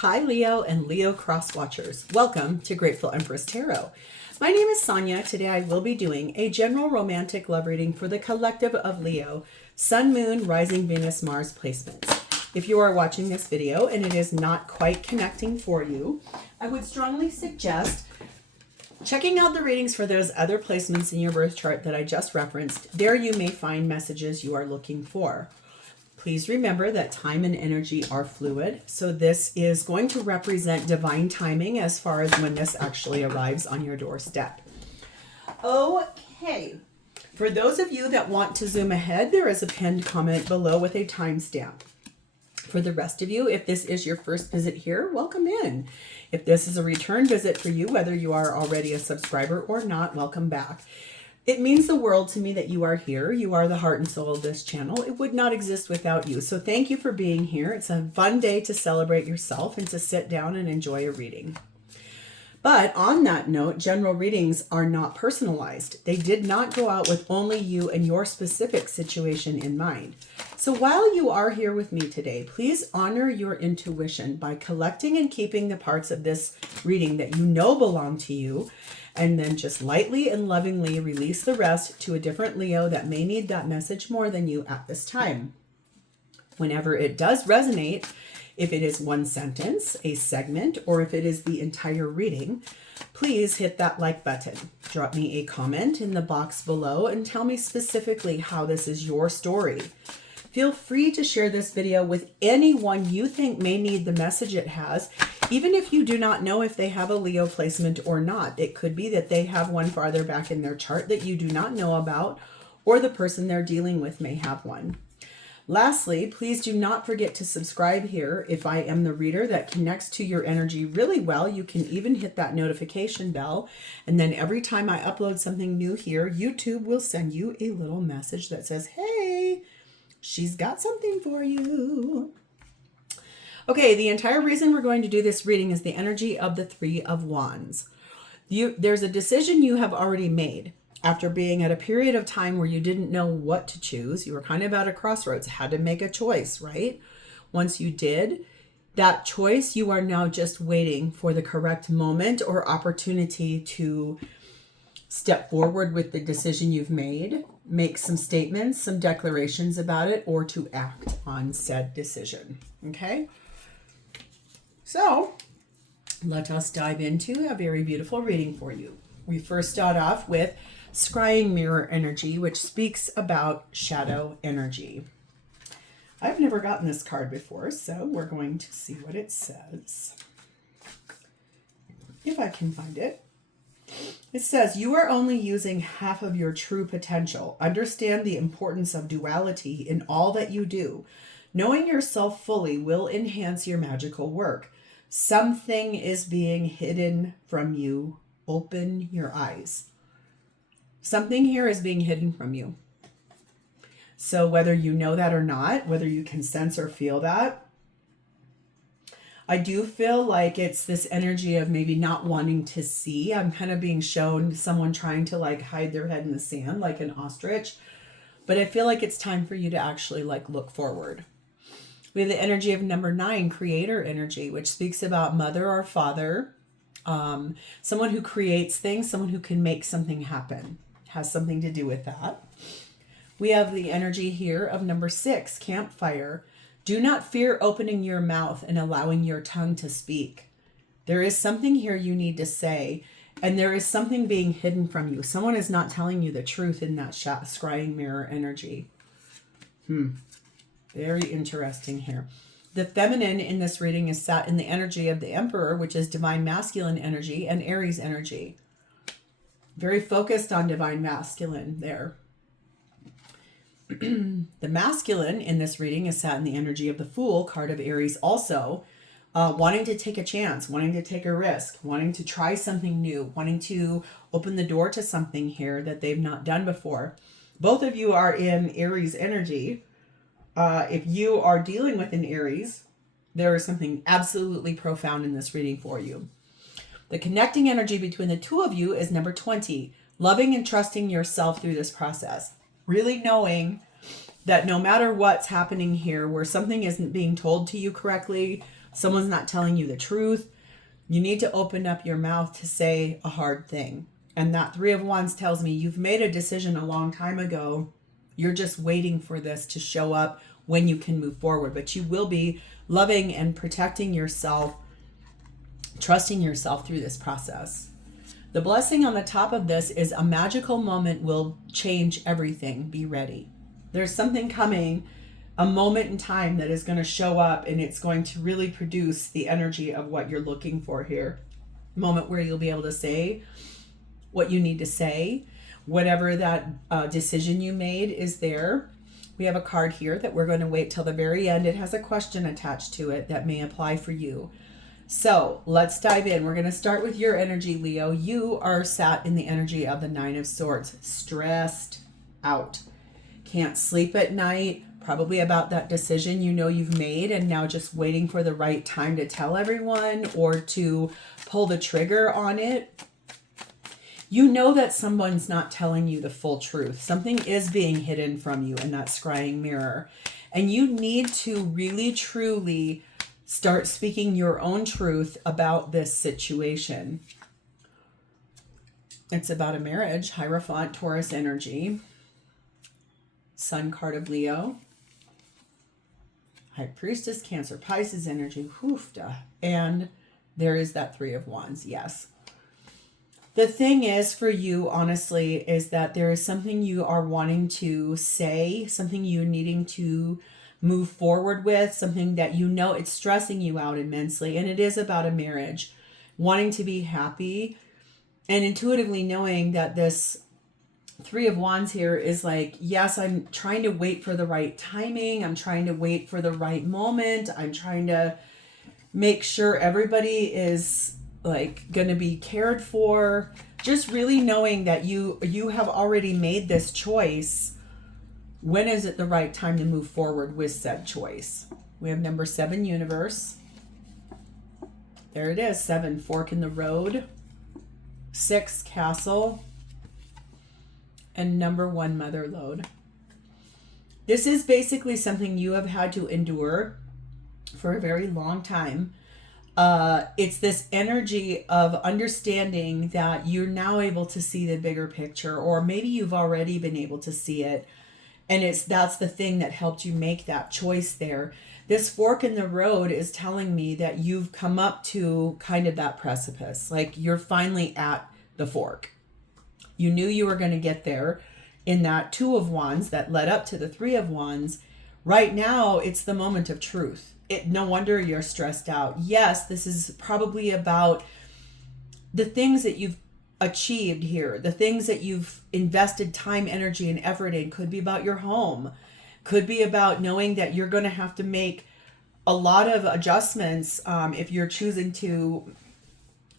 Hi Leo and Leo cross watchers. Welcome to Grateful Empress Tarot. My name is Sonia. Today I will be doing a general romantic love reading for the collective of Leo, Sun, Moon, Rising, Venus, Mars placements. If you are watching this video and it is not quite connecting for you, I would strongly suggest checking out the readings for those other placements in your birth chart that I just referenced. There you may find messages you are looking for. Please remember that time and energy are fluid, so this is going to represent divine timing as far as when this actually arrives on your doorstep. Okay, for those of you that want to zoom ahead, there is a pinned comment below with a timestamp. For the rest of you, if this is your first visit here, welcome in. If this is a return visit for you, whether you are already a subscriber or not, welcome back. It means the world to me that you are here. You are the heart and soul of this channel. It would not exist without you. So thank you for being here. It's a fun day to celebrate yourself and to sit down and enjoy a reading. But on that note, general readings are not personalized. They did not go out with only you and your specific situation in mind. So while you are here with me today, please honor your intuition by collecting and keeping the parts of this reading that you know belong to you, and then just lightly and lovingly release the rest to a different Leo that may need that message more than you at this time. Whenever it does resonate, if it is one sentence, a segment, or if it is the entire reading, please hit that like button. Drop me a comment in the box below and tell me specifically how this is your story. Feel free to share this video with anyone you think may need the message it has, even if you do not know if they have a Leo placement or not. It could be that they have one farther back in their chart that you do not know about, or the person they're dealing with may have one. Lastly, please do not forget to subscribe here. If I am the reader that connects to your energy really well, you can even hit that notification bell. And then every time I upload something new here, YouTube will send you a little message that says, hey, she's got something for you. Okay, the entire reason we're going to do this reading is the energy of the Three of Wands. There's a decision you have already made. After being at a period of time where you didn't know what to choose, you were kind of at a crossroads, had to make a choice, right? Once you did that choice, you are now just waiting for the correct moment or opportunity to step forward with the decision you've made, make some statements, some declarations about it, or to act on said decision, okay? So let us dive into a very beautiful reading for you. We first start off with Scrying Mirror energy, which speaks about shadow energy. I've never gotten this card before, so we're going to see what it says. If I can find it. It says, you are only using half of your true potential. Understand the importance of duality in all that you do. Knowing yourself fully will enhance your magical work. Something is being hidden from you. Open your eyes. Something here is being hidden from you. So whether you know that or not, whether you can sense or feel that, I do feel like it's this energy of maybe not wanting to see. I'm kind of being shown someone trying to like hide their head in the sand like an ostrich. But I feel like it's time for you to actually like look forward. We have the energy of number 9, creator energy, which speaks about mother or father, someone who creates things, someone who can make something happen. Has something to do with that. We have the energy here of number 6, campfire. Do not fear opening your mouth and allowing your tongue to speak. There is something here you need to say, and there is something being hidden from you. Someone is not telling you the truth in that scrying mirror energy. Very interesting here. The feminine in this reading is sat in the energy of the Emperor, which is divine masculine energy, and Aries energy. Very focused on divine masculine there. The masculine in this reading is sat in the energy of the Fool, card of Aries also, wanting to take a chance, wanting to take a risk, wanting to try something new, wanting to open the door to something here that they've not done before. Both of you are in Aries energy. If you are dealing with an Aries, there is something absolutely profound in this reading for you. The connecting energy between the two of you is number 20, loving and trusting yourself through this process. Really knowing that no matter what's happening here, where something isn't being told to you correctly, Someone's not telling you the truth. You need to open up your mouth to say a hard thing. And that Three of Wands tells me you've made a decision a long time ago. You're just waiting for this to show up when you can move forward. But you will be loving and protecting yourself, trusting yourself through this process. The blessing on the top of this is a magical moment will change everything. Be ready. There's something coming, a moment in time that is going to show up, and it's going to really produce the energy of what you're looking for here. Moment where you'll be able to say what you need to say. Whatever that decision you made is there. We have a card here that we're going to wait till the very end. It has a question attached to it that may apply for you. So let's dive in. We're going to start with your energy, Leo. You are sat in the energy of the Nine of Swords, stressed out. Can't sleep at night, probably about that decision you know you've made and now just waiting for the right time to tell everyone or to pull the trigger on it. You know that someone's not telling you the full truth. Something is being hidden from you in that scrying mirror. And you need to really, truly start speaking your own truth about this situation. It's about a marriage, Hierophant, Taurus energy. Sun card of Leo. High Priestess, Cancer, Pisces energy. Hoofda. And there is that Three of Wands. Yes. The thing is for you, honestly, is that there is something you are wanting to say, something you needing to move forward with, something that you know it's stressing you out immensely. And it is about a marriage, wanting to be happy and intuitively knowing that this Three of Wands here is like, yes, I'm trying to wait for the right timing. I'm trying to wait for the right moment. I'm trying to make sure everybody is like going to be cared for. Just really knowing that you have already made this choice. When is it the right time to move forward with said choice? We have number 7, Universe. There it is, 7, Fork in the Road. 6, Castle. And number 1, Mother Lode. This is basically something you have had to endure for a very long time. It's this energy of understanding that you're now able to see the bigger picture, or maybe you've already been able to see it. And that's the thing that helped you make that choice there. This fork in the road is telling me that you've come up to kind of that precipice. Like you're finally at the fork. You knew you were going to get there in that Two of Wands that led up to the Three of Wands. Right now, it's the moment of truth. No wonder you're stressed out. Yes, this is probably about the things that you've achieved here, the things that you've invested time, energy, and effort in. Could be about your home, could be about knowing that you're going to have to make a lot of adjustments if you're choosing to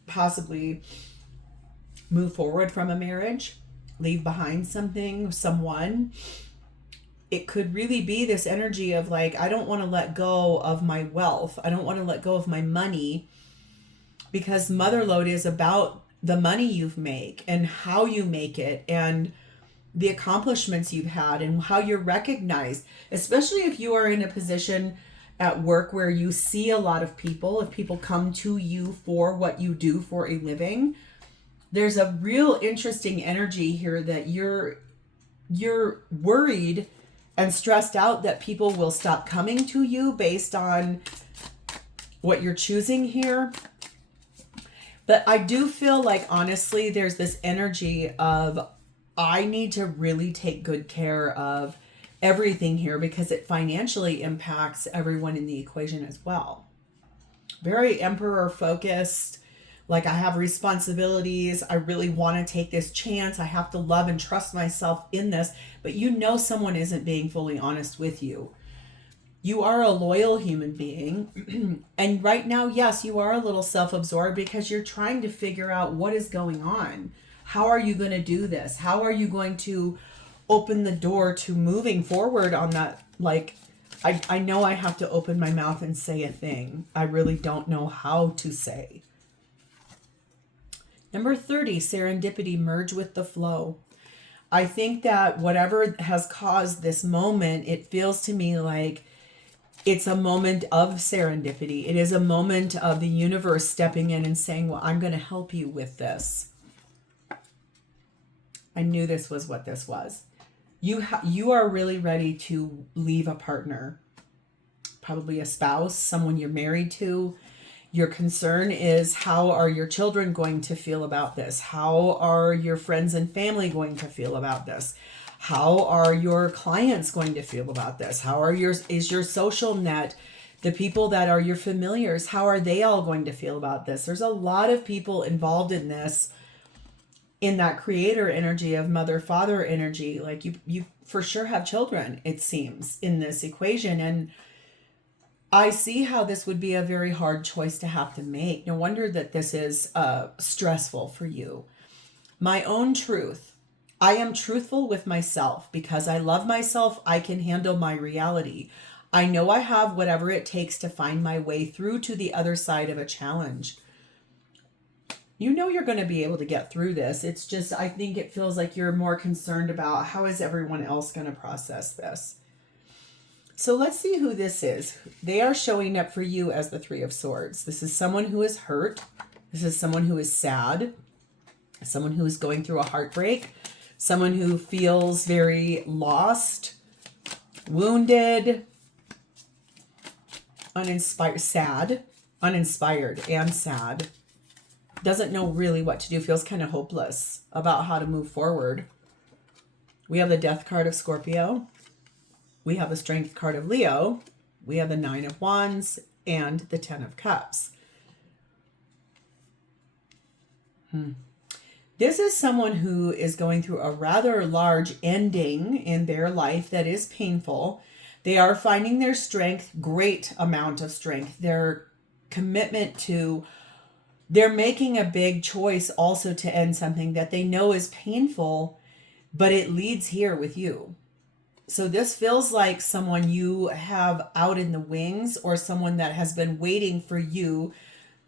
possibly move forward from a marriage, leave behind something, someone. It could really be this energy of like, I don't want to let go of my wealth. I don't want to let go of my money, because Mother Lode is about the money you've made and how you make it and the accomplishments you've had and how you're recognized, especially if you are in a position at work where you see a lot of people, if people come to you for what you do for a living. There's a real interesting energy here that you're worried and stressed out that people will stop coming to you based on what you're choosing here. But I do feel like, honestly, there's this energy of, I need to really take good care of everything here because it financially impacts everyone in the equation as well. Very Emperor focused. Like, I have responsibilities. I really want to take this chance. I have to love and trust myself in this. But you know someone isn't being fully honest with you. You are a loyal human being. And right now, yes, you are a little self-absorbed because you're trying to figure out what is going on. How are you going to do this? How are you going to open the door to moving forward on that? Like, I know I have to open my mouth and say a thing. I really don't know how to say. Number 30, serendipity, merge with the flow. I think that whatever has caused this moment, it feels to me like It's a moment of serendipity. It is a moment of the universe stepping in and saying, well, I'm going to help you with this. I knew this was what this was. You are really ready to leave a partner, probably a spouse, someone you're married to. Your concern is, how are your children going to feel about this? How are your friends and family going to feel about this? How are your clients going to feel about this? Is your social net, the people that are your familiars, how are they all going to feel about this? There's a lot of people involved in this, in that creator energy of mother, father energy. Like you for sure have children, it seems, in this equation. And I see how this would be a very hard choice to have to make. No wonder that this is stressful for you. My own truth. I am truthful with myself. Because I love myself, I can handle my reality. I know I have whatever it takes to find my way through to the other side of a challenge. You know you're going to be able to get through this. It's just, I think it feels like you're more concerned about how is everyone else going to process this. So let's see who this is. They are showing up for you as the Three of Swords. This is someone who is hurt. This is someone who is sad. Someone who is going through a heartbreak. Someone who feels very lost, wounded, uninspired and sad. Doesn't know really what to do, feels kind of hopeless about how to move forward. We have the Death card of Scorpio. We have the Strength card of Leo. We have the Nine of Wands and the Ten of Cups. This is someone who is going through a rather large ending in their life that is painful. They are finding their strength, great amount of strength, their commitment to. They're making a big choice also to end something that they know is painful, but it leads here with you. So this feels like someone you have out in the wings, or someone that has been waiting for you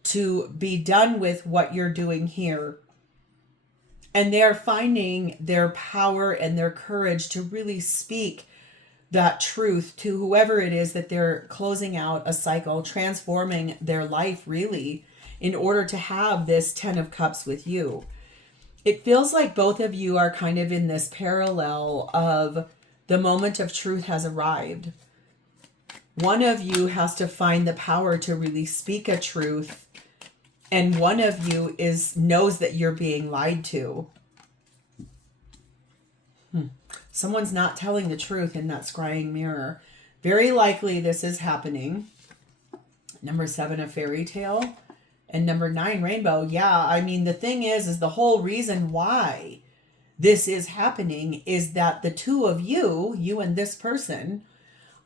to be done with what you're doing here. And they're finding their power and their courage to really speak that truth to whoever it is that they're closing out a cycle, transforming their life really, in order to have this Ten of Cups with you. It feels like both of you are kind of in this parallel of the moment of truth has arrived. One of you has to find the power to really speak a truth, and one of you knows that you're being lied to. Someone's not telling the truth in that scrying mirror. Very likely this is happening. Number 7, a fairy tale. And number 9, rainbow. Yeah, I mean, the thing is the whole reason why this is happening is that the two of you and this person,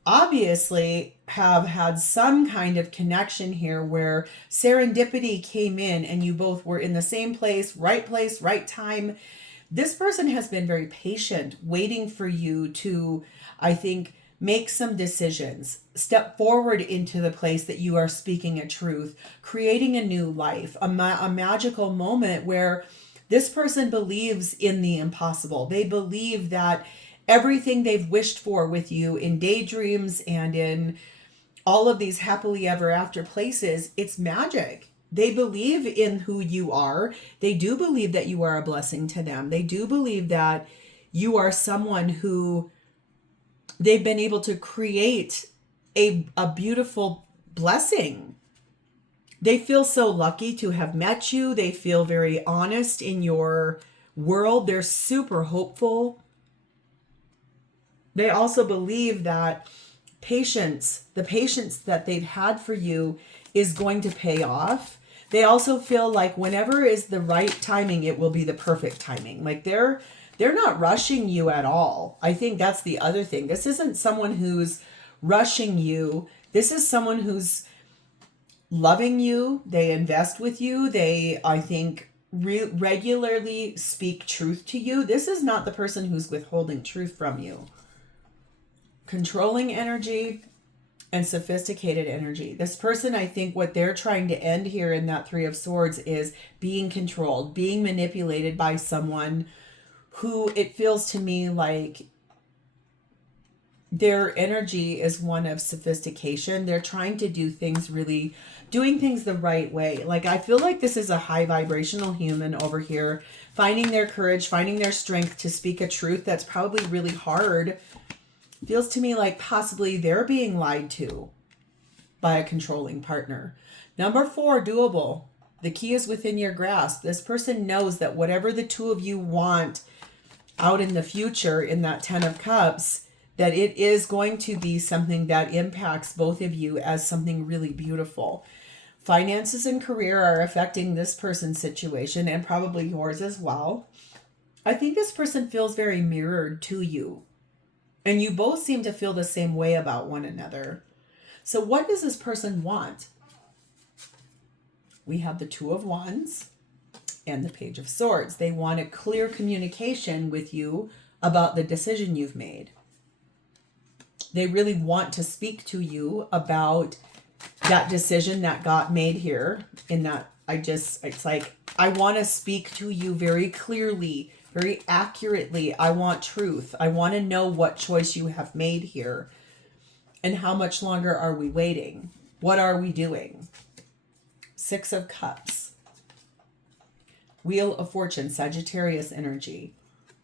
obviously have had some kind of connection here where serendipity came in and you both were in the same place, right time. This person has been very patient, waiting for you to, I think, make some decisions, step forward into the place that you are speaking a truth, creating a new life, a magical moment where this person believes in the impossible. They believe that everything they've wished for with you in daydreams and in all of these happily ever after places, it's magic. They believe in who you are. They do believe that you are a blessing to them. They do believe that you are someone who they've been able to create a beautiful blessing. They feel so lucky to have met you. They feel very honest in your world. They're super hopeful. They also believe that the patience that they've had for you is going to pay off. They also feel like whenever is the right timing, it will be the perfect timing. Like they're not rushing you at all. I think that's the other thing. This isn't someone who's rushing you. This is someone who's loving you. They invest with you. They, I think, regularly speak truth to you. This is not the person who's withholding truth from you. Controlling energy and sophisticated energy. This person, I think what they're trying to end here in that Three of Swords is being controlled, being manipulated by someone who it feels to me like their energy is one of sophistication. They're trying to do things doing things the right way. Like, I feel like this is a high vibrational human over here, finding their courage, finding their strength to speak a truth that's probably really hard. Feels to me like possibly they're being lied to by a controlling partner. Number 4, doable. The key is within your grasp. This person knows that whatever the two of you want out in the future in that 10 of Cups, that it is going to be something that impacts both of you as something really beautiful. Finances and career are affecting this person's situation and probably yours as well. I think this person feels very mirrored to you. And you both seem to feel the same way about one another. So what does this person want? We have the 2 of Wands and the Page of Swords. They want a clear communication with you about the decision you've made. They really want to speak to you about that decision that got made here. In that, it's like, I want to speak to you very clearly, very accurately. I want truth. I want to know what choice you have made here. And how much longer are we waiting? What are we doing? 6 of Cups. Wheel of Fortune, Sagittarius energy.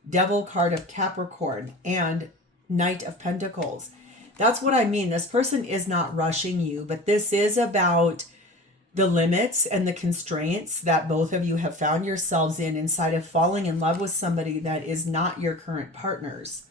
Devil card of Capricorn and Knight of Pentacles. That's what I mean. This person is not rushing you, but this is about the limits and the constraints that both of you have found yourselves in inside of falling in love with somebody that is not your current partners.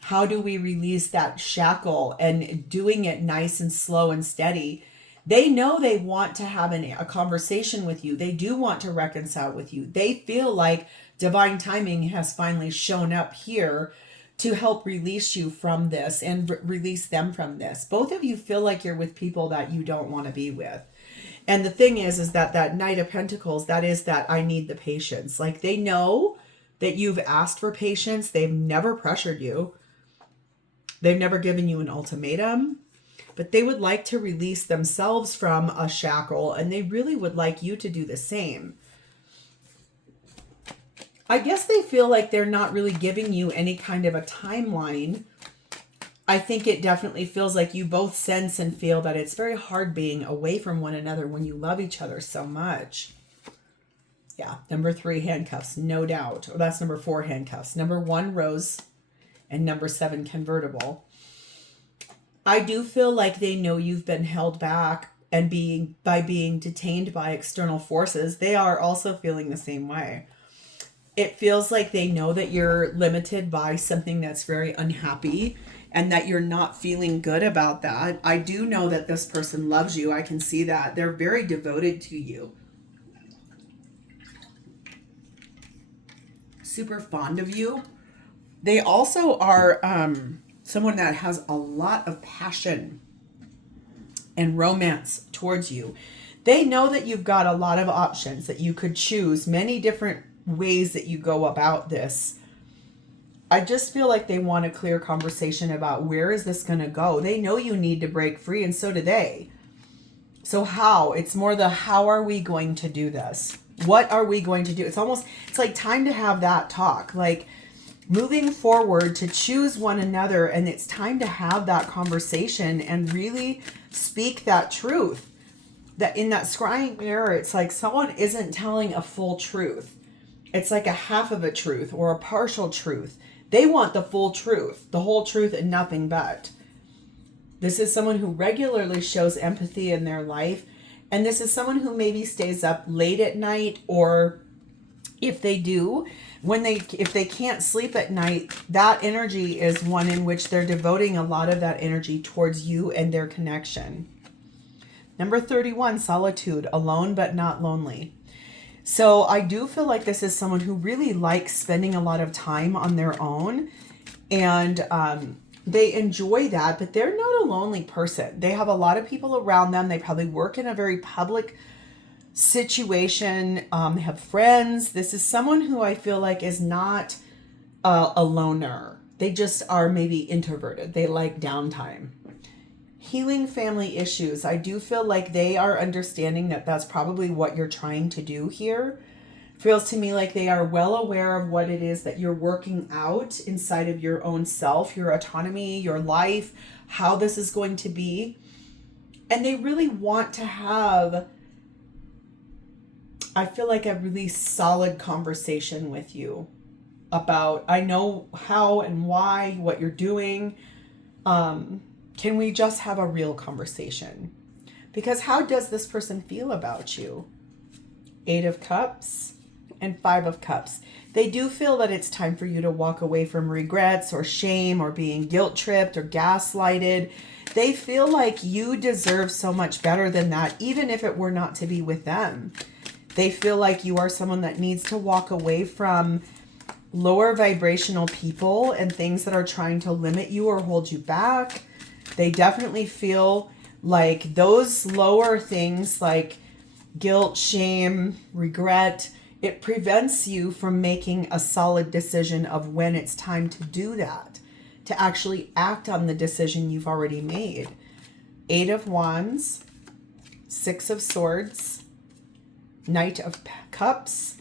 How do we release that shackle, and doing it nice and slow and steady? They know they want to have a conversation with you. They do want to reconcile with you. They feel like divine timing has finally shown up here to help release you from this and release them from this. Both of you feel like you're with people that you don't want to be with. And the thing is that Knight of Pentacles, that is that I need the patience. Like, they know that you've asked for patience. They've never pressured you. They've never given you an ultimatum. But they would like to release themselves from a shackle, and they really would like you to do the same. I guess they feel like they're not really giving you any kind of a timeline. I think it definitely feels like you both sense and feel that it's very hard being away from one another when you love each other so much. Yeah, number 3, handcuffs, no doubt. Or that's number 4, handcuffs. Number 1, rose, and number 7, convertible. I do feel like they know you've been held back and being detained by external forces. They are also feeling the same way. It feels like they know that you're limited by something that's very unhappy and that you're not feeling good about that. I do know that this person loves you. I can see that. They're very devoted to you. Super fond of you. They also are someone that has a lot of passion and romance towards you. They know that you've got a lot of options, that you could choose many different ways that you go about this. I just feel like they want a clear conversation about where is this going to go. They know you need to break free, and so do they. So how? It's more the how are we going to do this? What are we going to do? It's like time to have that talk. Like, moving forward to choose one another, and it's time to have that conversation and really speak that truth. That in that scrying mirror, it's like someone isn't telling a full truth. It's like a half of a truth or a partial truth. They want the full truth, the whole truth and nothing but. This is someone who regularly shows empathy in their life. And this is someone who maybe stays up late at night, or if they do, if they can't sleep at night, that energy is one in which they're devoting a lot of that energy towards you and their connection. Number 31, solitude, alone but not lonely. So I do feel like this is someone who really likes spending a lot of time on their own, and they enjoy that, but they're not a lonely person. They have a lot of people around them. They probably work in a very public situation. They have friends. This is someone who I feel like is not a loner. They just are maybe introverted. They like downtime. Healing family issues. I do feel like they are understanding that that's probably what you're trying to do here. Feels to me like they are well aware of what it is that you're working out inside of your own self, your autonomy, your life, how this is going to be. And they really want to have, I feel like, a really solid conversation with you about, I know how and why, what you're doing. Can we just have a real conversation? Because how does this person feel about you? 8 of Cups and 5 of Cups. They do feel that it's time for you to walk away from regrets or shame or being guilt-tripped or gaslighted. They feel like you deserve so much better than that, even if it were not to be with them. They feel like you are someone that needs to walk away from lower vibrational people and things that are trying to limit you or hold you back. They definitely feel like those lower things like guilt, shame, regret, it prevents you from making a solid decision of when it's time to do that, to actually act on the decision you've already made. 8 of Wands, 6 of Swords, Knight of Cups,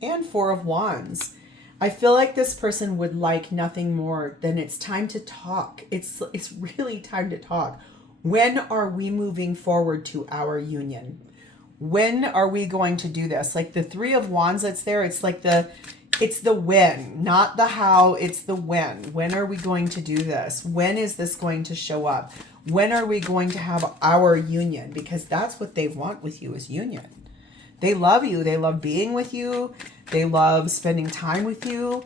and 4 of Wands. I feel like this person would like nothing more than it's time to talk. It's really time to talk. When are we moving forward to our union? When are we going to do this? Like the 3 of Wands that's there, it's the when, not the how, it's the when. When are we going to do this? When is this going to show up? When are we going to have our union? Because that's what they want with you, is union. They love you. They love being with you. They love spending time with you.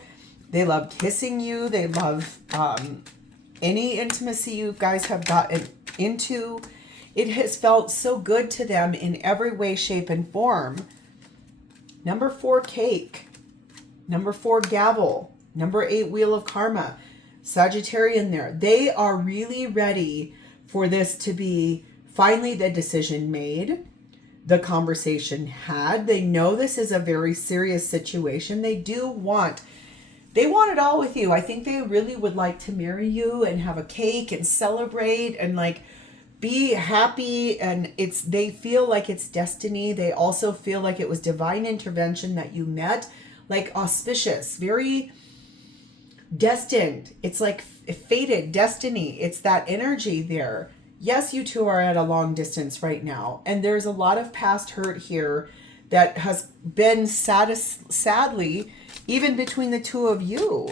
They love kissing you. They love any intimacy you guys have gotten into. It has felt so good to them in every way, shape, and form. Number 4, Cake. Number 4, Gavel. Number 8, Wheel of Karma. Sagittarian there. They are really ready for this to be finally the decision made, the conversation had. They know this is a very serious situation. They want it all with you. I think they really would like to marry you and have a cake and celebrate and like be happy, and they feel like it's destiny. They also feel like it was divine intervention that you met, like auspicious, very destined. It's like fated destiny. It's that energy there. Yes, you two are at a long distance right now, and there's a lot of past hurt here that has been sadly even between the two of you.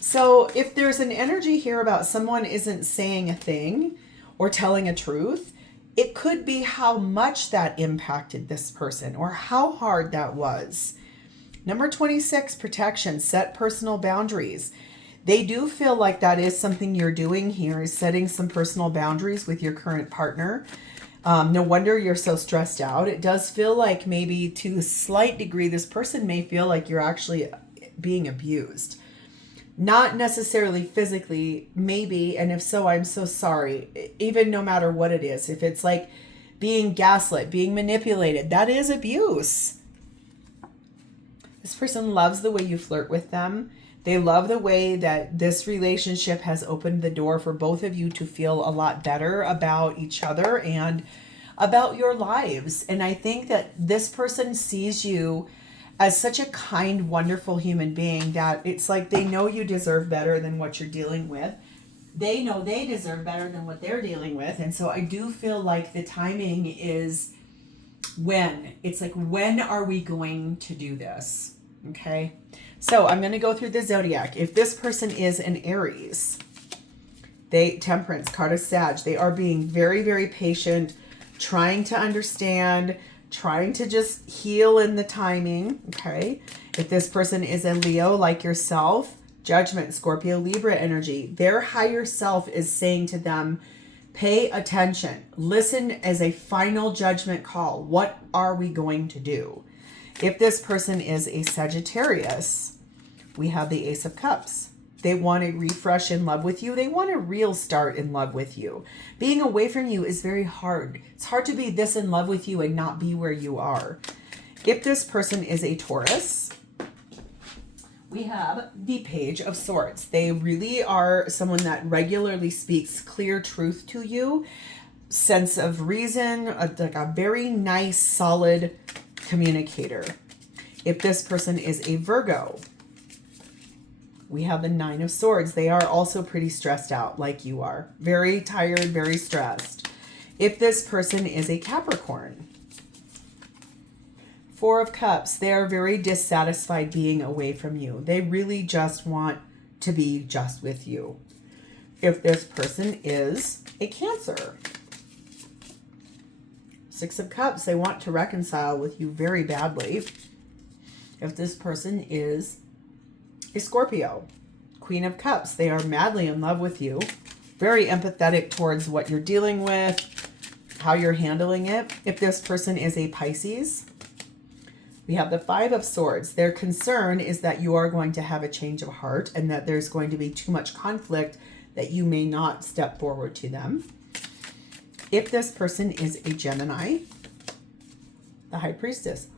So if there's an energy here about someone isn't saying a thing or telling a truth, it could be how much that impacted this person or how hard that was. Number 26, protection, set personal boundaries. They do feel like that is something you're doing here, is setting some personal boundaries with your current partner. No wonder you're so stressed out. It does feel like maybe to a slight degree, this person may feel like you're actually being abused. Not necessarily physically, maybe, and if so, I'm so sorry. Even no matter what it is, if it's like being gaslit, being manipulated, that is abuse. This person loves the way you flirt with them. They love the way that this relationship has opened the door for both of you to feel a lot better about each other and about your lives. And I think that this person sees you as such a kind, wonderful human being that it's like they know you deserve better than what you're dealing with. They know they deserve better than what they're dealing with. And so I do feel like the timing is when. It's like, when are we going to do this? Okay. So I'm going to go through the zodiac. If this person is an Aries, Temperance, card of Sag, they are being very, very patient, trying to understand, trying to just heal in the timing. Okay. If this person is a Leo like yourself, Judgment, Scorpio, Libra energy, their higher self is saying to them, pay attention, listen as a final judgment call. What are we going to do? If this person is a Sagittarius, we have the Ace of Cups. They want a refresh in love with you. They want a real start in love with you. Being away from you is very hard. It's hard to be this in love with you and not be where you are. If this person is a Taurus, we have the Page of Swords. They really are someone that regularly speaks clear truth to you, sense of reason, like a very nice, solid communicator. If this person is a Virgo, we have the Nine of Swords. They are also pretty stressed out like you are. Very tired, very stressed. If this person is a Capricorn, Four of Cups, they are very dissatisfied being away from you. They really just want to be just with you. If this person is a Cancer, Six of Cups, they want to reconcile with you very badly. If this person is a Scorpio, Queen of Cups, they are madly in love with you. Very empathetic towards what you're dealing with, how you're handling it. If this person is a Pisces, we have the Five of Swords. Their concern is that you are going to have a change of heart and that there's going to be too much conflict that you may not step forward to them. If this person is a Gemini, the High Priestess,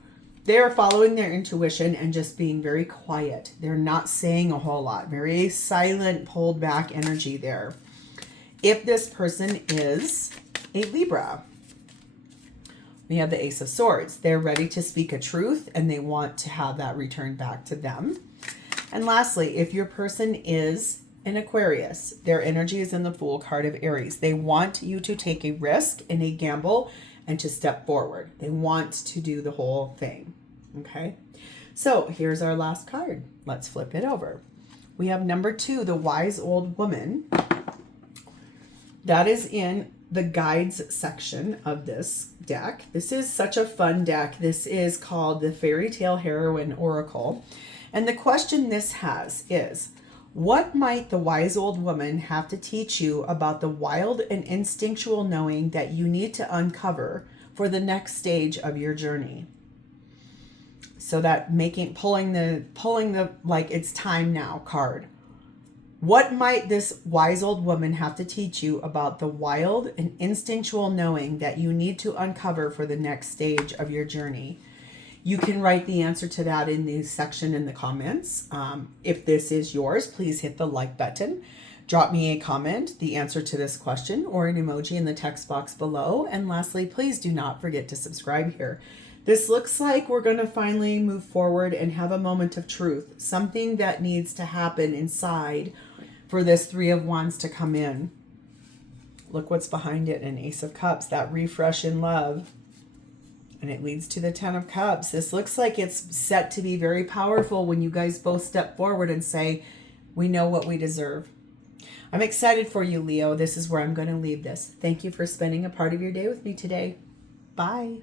they are following their intuition and just being very quiet. They're not saying a whole lot. Very silent, pulled back energy there. If this person is a Libra, we have the Ace of Swords. They're ready to speak a truth and they want to have that returned back to them. And lastly, if your person is an Aquarius, their energy is in the Fool card of Aries. They want you to take a risk and a gamble and to step forward. They want to do the whole thing. Okay, so here's our last card. Let's flip it over. We have number 2, the Wise Old Woman. That is in the guides section of this deck. This is such a fun deck. This is called the Fairy Tale Heroine Oracle. And the question this has is, what might the wise old woman have to teach you about the wild and instinctual knowing that you need to uncover for the next stage of your journey? So that pulling the like it's time now card. What might this wise old woman have to teach you about the wild and instinctual knowing that you need to uncover for the next stage of your journey? You can write the answer to that in the section in the comments. If this is yours, please hit the like button. Drop me a comment, the answer to this question, or an emoji in the text box below. And lastly, please do not forget to subscribe here. This looks like we're going to finally move forward and have a moment of truth. Something that needs to happen inside for this Three of Wands to come in. Look what's behind it, an Ace of Cups, that refresh in love. And it leads to the Ten of Cups. This looks like it's set to be very powerful when you guys both step forward and say, we know what we deserve. I'm excited for you, Leo. This is where I'm going to leave this. Thank you for spending a part of your day with me today. Bye.